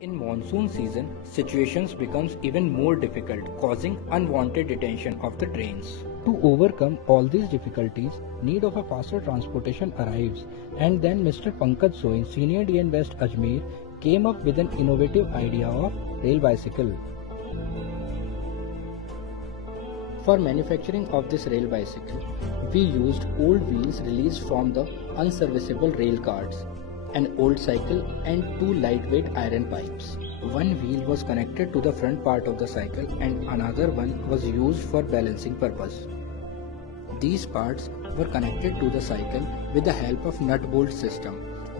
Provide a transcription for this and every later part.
In monsoon season, situations becomes even more difficult, causing unwanted detention of the trains. To overcome all these difficulties, need of a faster transportation arrives, and then Mr. Pankaj Soin, Senior DN West Ajmer, came up with an innovative idea of rail bicycle. For manufacturing of this rail bicycle, we used old wheels released from the unserviceable rail cars, an old cycle and two lightweight iron pipes. One wheel was connected to the front part of the cycle and another one was used for balancing purpose. These parts were connected to the cycle with the help of nut bolt system,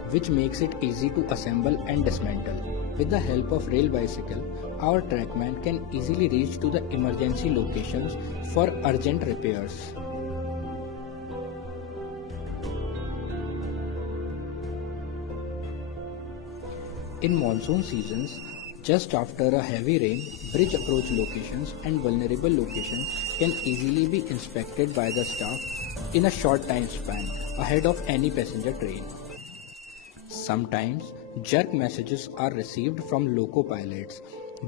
which makes it easy to assemble and dismantle. With the help of rail bicycle, our trackman can easily reach to the emergency locations for urgent repairs. In monsoon seasons, just after a heavy rain, bridge approach locations and vulnerable locations can easily be inspected by the staff in a short time span ahead of any passenger train. Sometimes, jerk messages are received from loco pilots.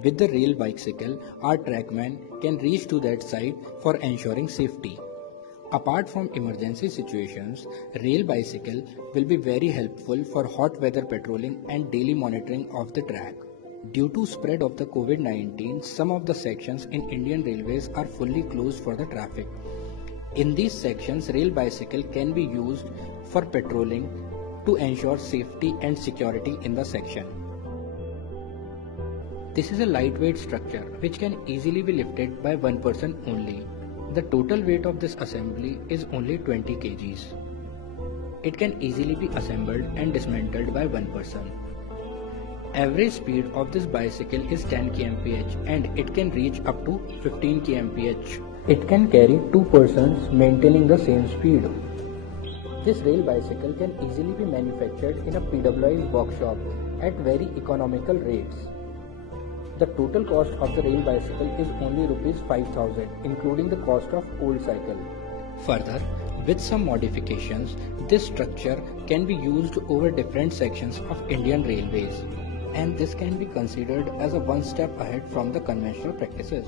With the rail bicycle, our trackman can reach to that site for ensuring safety. Apart from emergency situations, rail bicycle will be very helpful for hot weather patrolling and daily monitoring of the track. Due to spread of the COVID-19, some of the sections in Indian Railways are fully closed for the traffic. In these sections, rail bicycle can be used for patrolling to ensure safety and security in the section. This is a lightweight structure which can easily be lifted by one person only. The total weight of this assembly is only 20 kgs. It can easily be assembled and dismantled by one person. Average speed of this bicycle is 10 kmph and it can reach up to 15 kmph. It can carry two persons maintaining the same speed. This rail bicycle can easily be manufactured in a PWI's workshop at very economical rates. The total cost of the rail bicycle is only Rs 5,000, including the cost of old cycle. Further, with some modifications, this structure can be used over different sections of Indian Railways, and this can be considered as a one step ahead from the conventional practices.